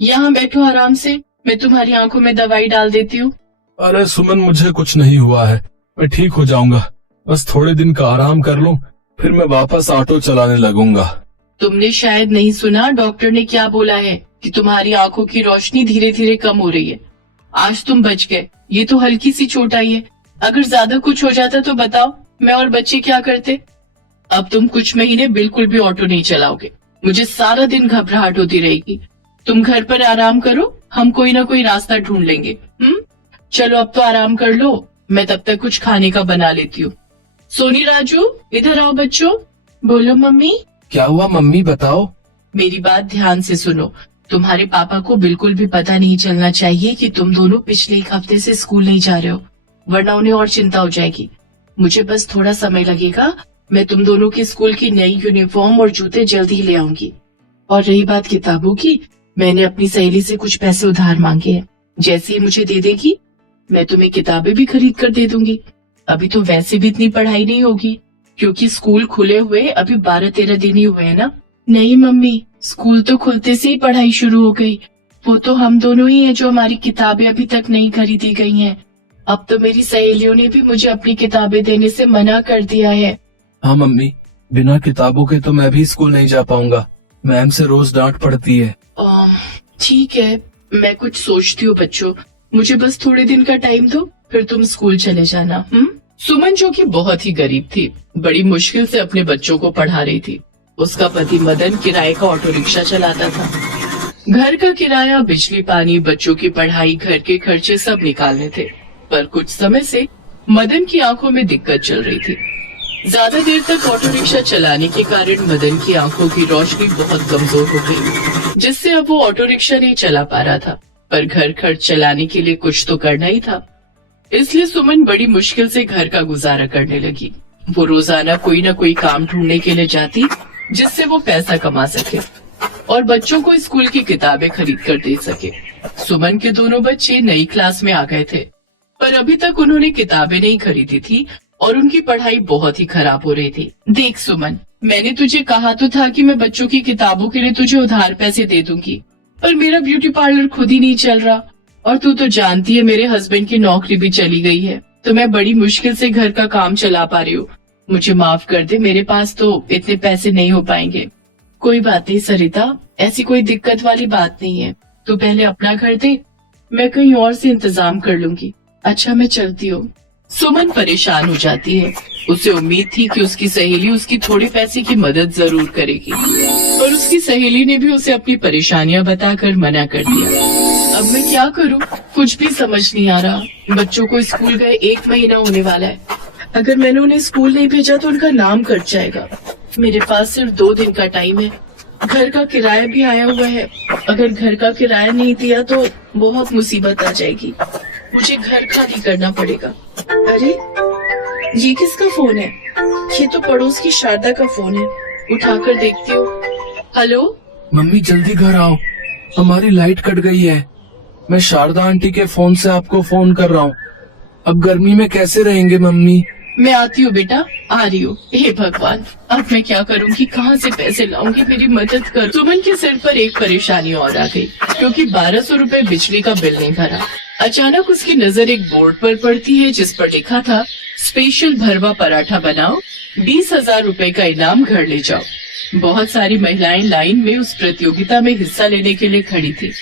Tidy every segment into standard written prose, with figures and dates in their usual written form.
यहाँ बैठो आराम से, मैं तुम्हारी आंखों में दवाई डाल देती हूँ। अरे सुमन, मुझे कुछ नहीं हुआ है, मैं ठीक हो जाऊंगा। बस थोड़े दिन का आराम कर लूं, फिर मैं वापस ऑटो चलाने लगूंगा। तुमने शायद नहीं सुना, डॉक्टर ने क्या बोला है कि तुम्हारी आंखों की रोशनी धीरे धीरे कम हो रही है। आज तुम बच गए, ये तो हल्की सी चोट आई है। अगर ज्यादा कुछ हो जाता तो बताओ, मैं और बच्चे क्या करते। अब तुम कुछ महीने बिल्कुल भी ऑटो नहीं चलाओगे, मुझे सारा दिन घबराहट होती रहेगी। तुम घर पर आराम करो, हम कोई ना कोई रास्ता ढूंढ लेंगे। चलो अब तो आराम कर लो, मैं तब तक कुछ खाने का बना लेती हूँ। सोनी, राजू, इधर आओ बच्चों। बोलो मम्मी। क्या हुआ मम्मी, बताओ। मेरी बात ध्यान से सुनो। तुम्हारे पापा को बिल्कुल भी पता नहीं चलना चाहिए कि तुम दोनों पिछले एक हफ्ते से स्कूल नहीं जा रहे हो, वरना उन्हें और चिंता हो जाएगी। मुझे बस थोड़ा समय लगेगा, मैं तुम दोनों के स्कूल की नई यूनिफॉर्म और जूते जल्द ही ले आऊंगी। और रही बात किताबों की, मैंने अपनी सहेली से कुछ पैसे उधार मांगे हैं। जैसे ही मुझे दे देगी, मैं तुम्हें किताबें भी खरीद कर दे दूंगी। अभी तो वैसे भी इतनी पढ़ाई नहीं होगी, क्योंकि स्कूल खुले हुए अभी 12-13 दिन ही हुए हैं ना। नहीं मम्मी, स्कूल तो खुलते से ही पढ़ाई शुरू हो गई। वो तो हम दोनों ही हैं जो हमारी किताबें अभी तक नहीं खरीदी गई हैं। अब तो मेरी सहेलियों ने भी मुझे अपनी किताबें देने से मना कर दिया है। हाँ मम्मी, बिना किताबों के तो मैं भी स्कूल नहीं जा पाऊंगा, मैम से रोज डांट पड़ती है। ठीक है, मैं कुछ सोचती हूँ बच्चों, मुझे बस थोड़े दिन का टाइम दो, फिर तुम स्कूल चले जाना। सुमन, जो कि बहुत ही गरीब थी, बड़ी मुश्किल से अपने बच्चों को पढ़ा रही थी। उसका पति मदन किराए का ऑटो रिक्शा चलाता था। घर का किराया, बिजली पानी, बच्चों की पढ़ाई, घर के खर्चे सब निकालने थे। पर कुछ समय से मदन की आंखों में दिक्कत चल रही थी। ज्यादा देर तक ऑटो रिक्शा चलाने के कारण मदन की आंखों की रोशनी बहुत कमजोर हो गई, जिससे अब वो ऑटो रिक्शा नहीं चला पा रहा था। पर घर खर्च चलाने के लिए कुछ तो करना ही था, इसलिए सुमन बड़ी मुश्किल से घर का गुजारा करने लगी। वो रोजाना कोई न कोई काम ढूंढने के लिए जाती, जिससे वो पैसा कमा सके और बच्चों को स्कूल की किताबें खरीद कर दे सके। सुमन के दोनों बच्चे नई क्लास में आ गए थे, पर अभी तक उन्होंने किताबें नहीं खरीदी थी और उनकी पढ़ाई बहुत ही खराब हो रही थी। देख सुमन, मैंने तुझे कहा तो था कि मैं बच्चों की किताबों के लिए तुझे उधार पैसे दे दूंगी, पर मेरा ब्यूटी पार्लर खुद ही नहीं चल रहा, और तू तो जानती है मेरे हस्बैंड की नौकरी भी चली गई है, तो मैं बड़ी मुश्किल से घर का काम चला पा रही हूँ। मुझे माफ कर दे, मेरे पास तो इतने पैसे नहीं हो पाएंगे। कोई बात नहीं सरिता, ऐसी कोई दिक्कत वाली बात नहीं है। तू पहले अपना घर दे, मैं कहीं और से इंतजाम कर लूंगी। अच्छा, मैं चलती हूँ। सुमन परेशान हो जाती है। उसे उम्मीद थी कि उसकी सहेली उसकी थोड़ी पैसे की मदद जरूर करेगी, पर उसकी सहेली ने भी उसे अपनी परेशानियां बताकर मना कर दिया। अब मैं क्या करूं, कुछ भी समझ नहीं आ रहा। बच्चों को स्कूल गए 1 महीना होने वाला है। अगर मैंने उन्हें स्कूल नहीं भेजा तो उनका नाम कट जाएगा। मेरे पास सिर्फ 2 दिन का टाइम है। घर का किराया भी आया हुआ है। अगर घर का किराया नहीं दिया तो बहुत मुसीबत आ जाएगी। मुझे घर खाली करना पड़ेगा। अरे, ये किसका फोन है? ये तो पड़ोस की शारदा का फोन है। उठाकर देखती हूँ। हेलो मम्मी, जल्दी घर आओ, हमारी लाइट कट गई है। मैं शारदा आंटी के फोन से आपको फोन कर रहा हूँ। अब गर्मी में कैसे रहेंगे मम्मी? मैं आती हूँ बेटा, आ रही हूँ। हे भगवान, अब मैं क्या करूँगी, कहाँ से पैसे लाऊंगी, मेरी मदद कर। सुमन के सिर पर एक परेशानी और आ गई, क्योंकि 1200 रुपए बिजली का बिल नहीं भरा। अचानक उसकी नजर एक बोर्ड पर पड़ती है, जिस पर लिखा था, स्पेशल भरवा पराठा बनाओ, 20,000 रुपए का इनाम घर ले जाओ। बहुत सारी महिलाएं लाइन में उस प्रतियोगिता में हिस्सा लेने के लिए खड़ी थी।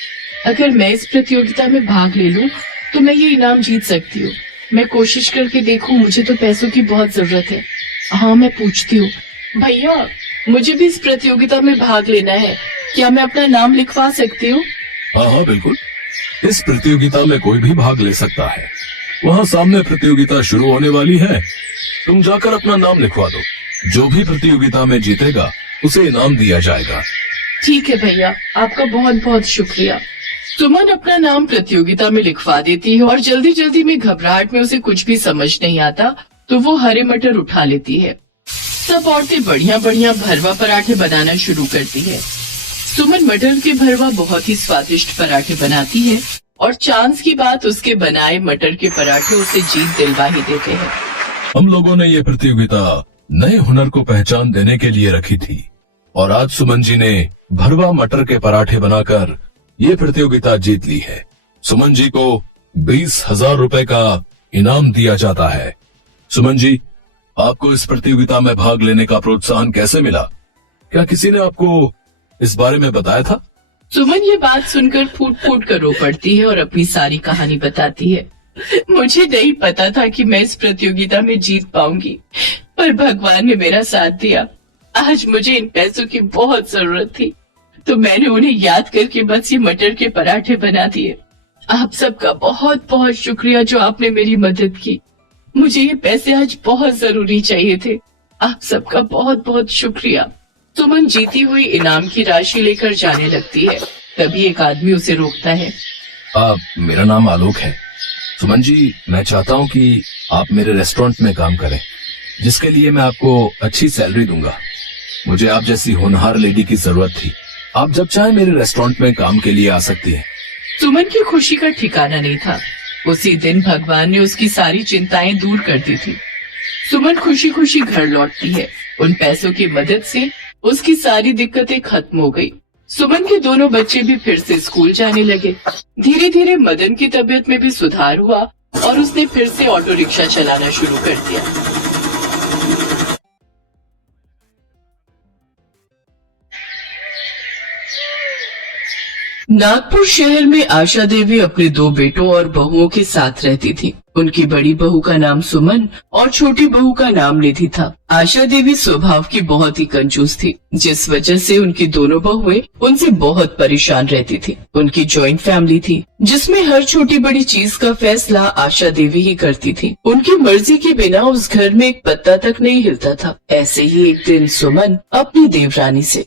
अगर मैं इस प्रतियोगिता में भाग ले लूं, तो मैं ये इनाम जीत सकती हूँ। मैं कोशिश करके देखूं, मुझे तो पैसों की बहुत जरूरत है। हाँ, मैं पूछती हूँ, भैया मुझे भी इस प्रतियोगिता में भाग लेना है, क्या मैं अपना नाम लिखवा सकती हूँ? हाँ हाँ बिल्कुल, इस प्रतियोगिता में कोई भी भाग ले सकता है। वहाँ सामने प्रतियोगिता शुरू होने वाली है, तुम जाकर अपना नाम लिखवा दो। जो भी प्रतियोगिता में जीतेगा उसे इनाम दिया जाएगा। ठीक है भैया, आपका बहुत बहुत शुक्रिया। सुमन अपना नाम प्रतियोगिता में लिखवा देती है और जल्दी जल्दी में घबराहट में उसे कुछ भी समझ नहीं आता, तो वो हरे मटर उठा लेती है। सब औरतें बढ़िया बढ़िया भरवा पराठे बनाना शुरू करती है। सुमन मटर के भरवा बहुत ही स्वादिष्ट पराठे बनाती है और चांस की बात, उसके बनाए मटर के पराठे उसे जीत दिलवा ही देते हैं। हम लोगों ने ये प्रतियोगिता नए हुनर को पहचान देने के लिए रखी थी और आज सुमन जी ने भरवा मटर के पराठे बनाकर ये प्रतियोगिता जीत ली है। सुमन जी को 20,000 रुपए का इनाम दिया जाता है। सुमन जी, आपको इस प्रतियोगिता में भाग लेने का प्रोत्साहन कैसे मिला? क्या किसी ने आपको इस बारे में बताया था? सुमन ये बात सुनकर फूट फूट कर रो पड़ती है और अपनी सारी कहानी बताती है। मुझे नहीं पता था कि मैं इस प्रतियोगिता में जीत पाऊंगी, पर भगवान ने मेरा साथ दिया। आज मुझे इन पैसों की बहुत जरूरत थी, तो मैंने उन्हें याद करके बस ये मटर के पराठे बना दिए। आप सबका बहुत बहुत शुक्रिया जो आपने मेरी मदद की। मुझे ये पैसे आज बहुत जरूरी चाहिए थे। आप सबका बहुत बहुत शुक्रिया। सुमन जीती हुई इनाम की राशि लेकर जाने लगती है। तभी एक आदमी उसे रोकता है। मेरा नाम आलोक है। सुमन जी, मैं चाहता हूँ कि आप मेरे रेस्टोरेंट में काम करें, जिसके लिए मैं आपको अच्छी सैलरी दूंगा। मुझे आप जैसी होनहार लेडी की जरूरत थी। आप जब चाहे मेरे रेस्टोरेंट में काम के लिए आ सकती हैं। सुमन की खुशी का ठिकाना नहीं था। उसी दिन भगवान ने उसकी सारी चिंताएं दूर कर दी थी। सुमन खुशी खुशी घर लौटती है। उन पैसों की मदद से उसकी सारी दिक्कतें खत्म हो गई। सुमन के दोनों बच्चे भी फिर से स्कूल जाने लगे। धीरे धीरे मदन की तबीयत में भी सुधार हुआ और उसने फिर से ऑटो रिक्शा चलाना शुरू कर दिया। नागपुर शहर में आशा देवी अपने 2 बेटों और बहुओं के साथ रहती थी। उनकी बड़ी बहू का नाम सुमन और छोटी बहू का नाम निधि था। आशा देवी स्वभाव की बहुत ही कंजूस थी, जिस वजह से उनकी दोनों बहुएं उनसे बहुत परेशान रहती थी। उनकी जॉइंट फैमिली थी, जिसमें हर छोटी बड़ी चीज का फैसला आशा देवी ही करती थी। उनकी मर्जी के बिना उस घर में एक पत्ता तक नहीं हिलता था। ऐसे ही एक दिन सुमन अपनी देवरानी से,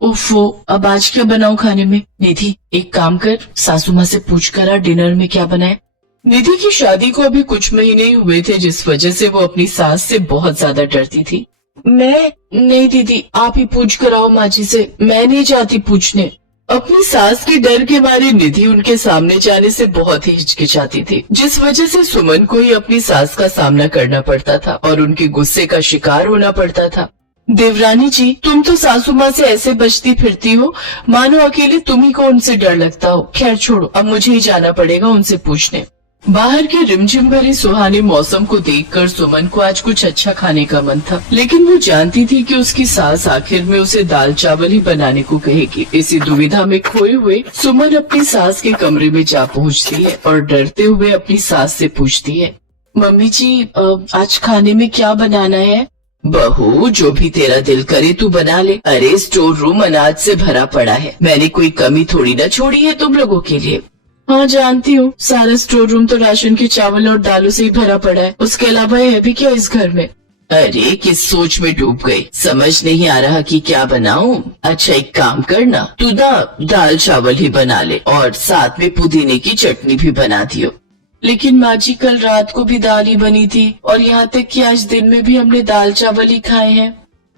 उफ़ो, अब आज क्या बनाऊं खाने में? निधि, एक काम कर, सासू माँ से पूछ कर आ डिनर में क्या बनाए। निधि की शादी को अभी कुछ महीने ही हुए थे, जिस वजह से वो अपनी सास से बहुत ज्यादा डरती थी। मैं नहीं दीदी, आप ही पूछ कर आओ माँ जी से, मैं नहीं जाती पूछने। अपनी सास के डर के मारे निधि उनके सामने जाने से बहुत ही हिचकिचाती थी, जिस वजह से सुमन को ही अपनी सास का सामना करना पड़ता था और उनके गुस्से का शिकार होना पड़ता था। देवरानी जी, तुम तो सासू माँ से ऐसे बचती फिरती हो, मानो अकेले तुम ही को उनसे डर लगता हो। खैर छोड़ो, अब मुझे ही जाना पड़ेगा उनसे पूछने। बाहर के रिमझिम भरे सुहाने मौसम को देखकर सुमन को आज कुछ अच्छा खाने का मन था, लेकिन वो जानती थी कि उसकी सास आखिर में उसे दाल चावल ही बनाने को कहेगी। इसी दुविधा में खोए हुए सुमन अपनी सास के कमरे में जा पहुँचती है और डरते हुए अपनी सास से पूछती है, मम्मी जी, आज खाने में क्या बनाना है? बहू, जो भी तेरा दिल करे तू बना ले। अरे स्टोर रूम अनाज से भरा पड़ा है, मैंने कोई कमी थोड़ी ना छोड़ी है तुम लोगों के लिए। हाँ जानती हूँ, सारा स्टोर रूम तो राशन के चावल और दालों से ही भरा पड़ा है, उसके अलावा है भी क्या इस घर में? अरे किस सोच में डूब गई, समझ नहीं आ रहा कि क्या बनाऊं? अच्छा एक काम करना, तू ना दाल चावल ही बना ले और साथ में पुदीने की चटनी भी बना दियो। लेकिन माँ जी, कल रात को भी दाल ही बनी थी और यहाँ तक कि आज दिन में भी हमने दाल चावल ही खाए हैं।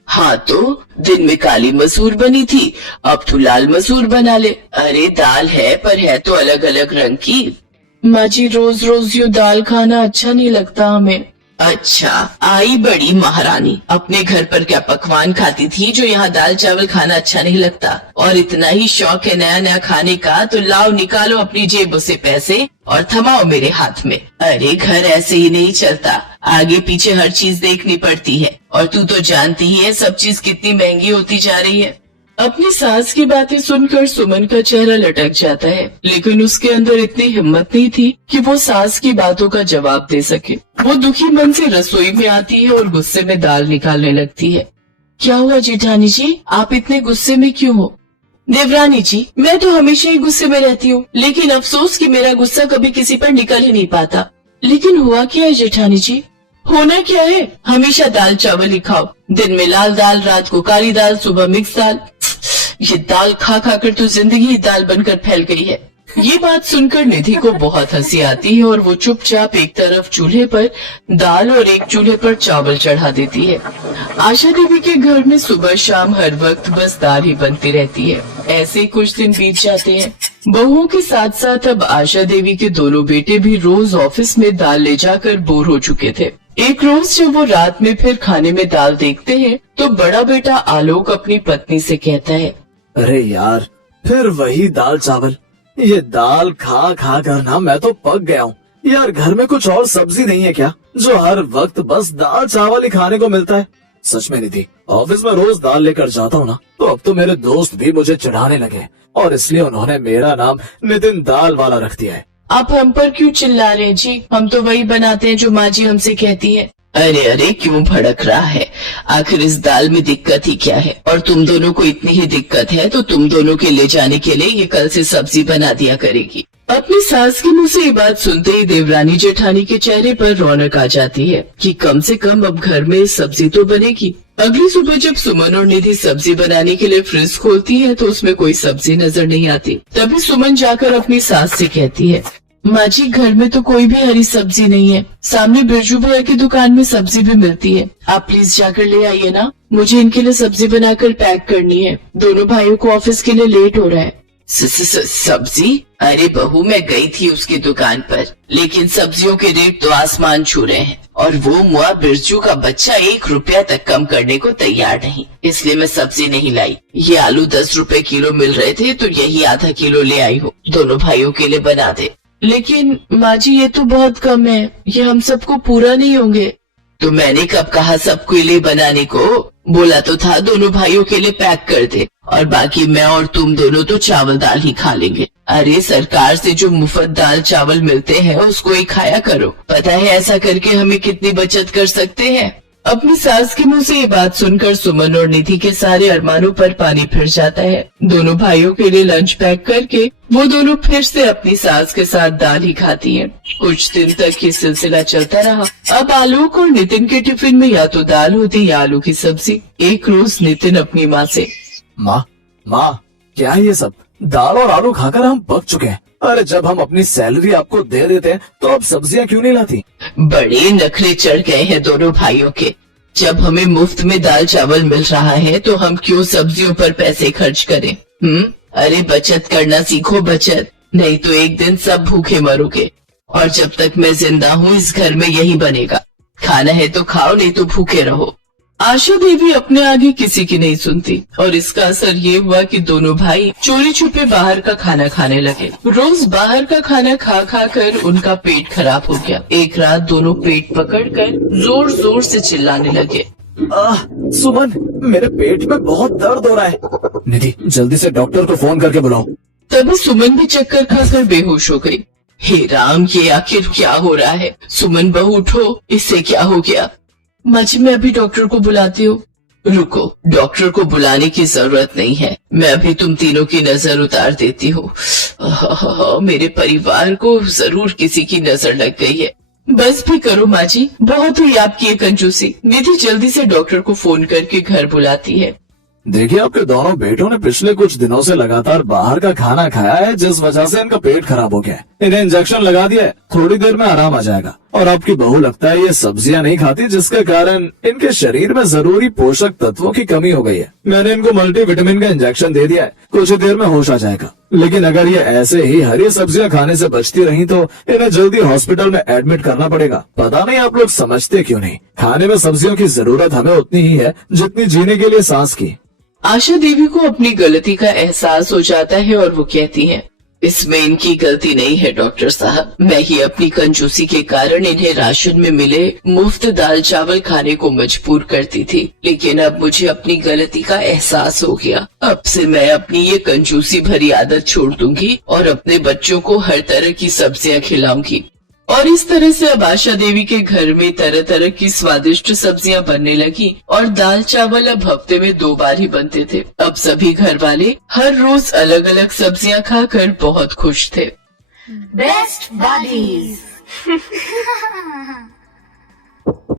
हाँ तो दिन में काली मसूर बनी थी, अब तू लाल मसूर बना ले। अरे दाल है, पर है तो अलग अलग रंग की। माँ जी, रोज रोज यूँ दाल खाना अच्छा नहीं लगता हमें। अच्छा, आई बड़ी महारानी, अपने घर पर क्या पकवान खाती थी जो यहाँ दाल चावल खाना अच्छा नहीं लगता? और इतना ही शौक है नया नया खाने का, तो लाओ निकालो अपनी जेबों से पैसे और थमाओ मेरे हाथ में। अरे घर ऐसे ही नहीं चलता, आगे पीछे हर चीज देखनी पड़ती है, और तू तो जानती ही है सब चीज कितनी महंगी होती जा रही है। अपनी सास की बातें सुनकर सुमन का चेहरा लटक जाता है, लेकिन उसके अंदर इतनी हिम्मत नहीं थी कि वो सास की बातों का जवाब दे सके। वो दुखी मन से रसोई में आती है और गुस्से में दाल निकालने लगती है। क्या हुआ जेठानी जी, आप इतने गुस्से में क्यों हो? देवरानी जी, मैं तो हमेशा ही गुस्से में रहती हूँ, लेकिन अफसोस कि मेरा गुस्सा कभी किसी पर निकल ही नहीं पाता। लेकिन हुआ क्या है जेठानी जी? होना क्या है, हमेशा दाल चावल ही खाओ, दिन में लाल दाल, रात को काली दाल, सुबह मिक्स दाल। ये दाल खा खा कर तो जिंदगी ही दाल बनकर फैल गई है। ये बात सुनकर निधि को बहुत हंसी आती है और वो चुपचाप एक तरफ चूल्हे पर दाल और एक चूल्हे पर चावल चढ़ा देती है। आशा देवी के घर में सुबह शाम हर वक्त बस दाल ही बनती रहती है। ऐसे ही कुछ दिन बीत जाते हैं। बहुओं के साथ साथ अब आशा देवी के दोनों बेटे भी रोज ऑफिस में दाल ले जाकर बोर हो चुके थे। एक रोज जब वो रात में फिर खाने में दाल देखते हैं, तो बड़ा बेटा आलोक अपनी पत्नी से कहता है, अरे यार, फिर वही दाल चावल। ये दाल खा खा कर ना मैं तो पक गया हूँ। यार घर में कुछ और सब्जी नहीं है क्या, जो हर वक्त बस दाल चावल ही खाने को मिलता है। सच में निधि, ऑफिस में रोज दाल लेकर जाता हूँ ना, तो अब तो मेरे दोस्त भी मुझे चिढ़ाने लगे और इसलिए उन्होंने मेरा नाम नितिन दाल वाला रख दिया है। आप हम पर क्यों चिल्ला रहे हैं जी? हम तो वही बनाते हैं जो माँ जी हमसे कहती है। अरे अरे क्यों भड़क रहा है? आखिर इस दाल में दिक्कत ही क्या है? और तुम दोनों को इतनी ही दिक्कत है तो तुम दोनों के ले जाने के लिए ये कल से सब्जी बना दिया करेगी। अपनी सास के मुंह से ये बात सुनते ही देवरानी जेठानी के चेहरे पर रौनक आ जाती है कि कम से कम अब घर में सब्जी तो बनेगी। अगली सुबह जब सुमन और निधि सब्जी बनाने के लिए फ्रिज खोलती है तो उसमें कोई सब्जी नजर नहीं आती। तभी सुमन जाकर अपनी सास से कहती है, माँ जी घर में तो कोई भी हरी सब्जी नहीं है। सामने बिरजू भैया की दुकान में सब्जी भी मिलती है, आप प्लीज जाकर ले आइए ना। मुझे इनके लिए सब्जी बनाकर पैक करनी है, दोनों भाइयों को ऑफिस के लिए लेट हो रहा है। सब्जी? अरे बहू मैं गई थी उसकी दुकान पर, लेकिन सब्जियों के रेट तो आसमान छू रहे हैं और वो मुआ बिरजू का बच्चा 1 रुपया तक कम करने को तैयार नहीं, इसलिए मैं सब्जी नहीं लाई। ये आलू 10 रुपए किलो मिल रहे थे तो यही आधा किलो ले आई हूँ, दोनों भाइयों के लिए बना दे। लेकिन माँ जी ये तो बहुत कम है, ये हम सबको पूरा नहीं होंगे। तो मैंने कब कहा सबके लिए बनाने को? बोला तो था दोनों भाइयों के लिए पैक कर दे और बाकी मैं और तुम दोनों तो चावल दाल ही खा लेंगे। अरे सरकार से जो मुफ्त दाल चावल मिलते हैं उसको ही खाया करो, पता है ऐसा करके हमें कितनी बचत कर सकते हैं। अपनी सास के मुंह से ये बात सुनकर सुमन और निधि के सारे अरमानों पर पानी फिर जाता है। दोनों भाइयों के लिए लंच पैक करके वो दोनों फिर से अपनी सास के साथ दाल ही खाती हैं। कुछ दिन तक ये सिलसिला चलता रहा। अब आलोक और नितिन के टिफिन में या तो दाल होती या आलू की सब्जी। एक रोज नितिन अपनी माँ से, माँ क्या है ये सब? दाल और आलू खाकर हम पक चुके हैं। अरे जब हम अपनी सैलरी आपको दे देते हैं तो आप सब्जियां क्यों नहीं लाती? बड़े नखरे चढ़ गए हैं दोनों भाइयों के। जब हमें मुफ्त में दाल चावल मिल रहा है तो हम क्यों सब्जियों पर पैसे खर्च करें? अरे बचत करना सीखो, बचत, नहीं तो एक दिन सब भूखे मरोगे। और जब तक मैं जिंदा हूँ इस घर में यही बनेगा, खाना है तो खाओ नहीं तो भूखे रहो। आशा देवी अपने आगे किसी की नहीं सुनती और इसका असर ये हुआ कि दोनों भाई चोरी छुपे बाहर का खाना खाने लगे। रोज बाहर का खाना खा खा कर उनका पेट खराब हो गया। एक रात दोनों पेट पकड़कर जोर जोर से चिल्लाने लगे, सुमन मेरे पेट में बहुत दर्द हो रहा है। निधि जल्दी से डॉक्टर को फोन करके बुलाओ। तभी सुमन भी चक्कर खाकर बेहोश हो गई। हे राम, ये आखिर क्या हो रहा है? सुमन बहू उठो, इससे क्या हो गया? माँ जी मैं अभी डॉक्टर को बुलाती हूँ। रुको, डॉक्टर को बुलाने की जरूरत नहीं है, मैं अभी तुम तीनों की नजर उतार देती हूँ। मेरे परिवार को जरूर किसी की नजर लग गई है। बस भी करो माँ जी, बहुत हुई आपकी ये कंजूसी। निधि जल्दी से डॉक्टर को फोन करके घर बुलाती है। देखिए आपके दोनों बेटों ने पिछले कुछ दिनों से लगातार बाहर का खाना खाया है, जिस वजह से इनका पेट खराब हो गया है। इन्हें इंजेक्शन लगा दिया है, थोड़ी देर में आराम आ जाएगा। और आपकी बहू लगता है ये सब्जियां नहीं खाती, जिसके कारण इनके शरीर में जरूरी पोषक तत्वों की कमी हो गई है। मैंने इनको मल्टीविटामिन का इंजेक्शन दे दिया है, कुछ ही देर में होश आ जाएगा। लेकिन अगर ये ऐसे ही हरी सब्जियां खाने से बचती रही तो इन्हें जल्दी हॉस्पिटल में एडमिट करना पड़ेगा। पता नहीं आप लोग समझते क्यों नहीं, खाने में सब्जियों की जरूरत हमें उतनी ही है जितनी जीने के लिए सांस की। आशा देवी को अपनी गलती का एहसास हो जाता है और वो कहती है, इसमें इनकी गलती नहीं है डॉक्टर साहब, मैं ही अपनी कंजूसी के कारण इन्हें राशन में मिले मुफ्त दाल चावल खाने को मजबूर करती थी। लेकिन अब मुझे अपनी गलती का एहसास हो गया। अब से मैं अपनी ये कंजूसी भरी आदत छोड़ दूंगी और अपने बच्चों को हर तरह की सब्जियां खिलाऊंगी। और इस तरह से अब आशा देवी के घर में तरह तरह की स्वादिष्ट सब्जियां बनने लगी और दाल चावल अब हफ्ते में 2 बार ही बनते थे। अब सभी घर वाले हर रोज अलग अलग सब्जियां खाकर बहुत खुश थे। Best buddies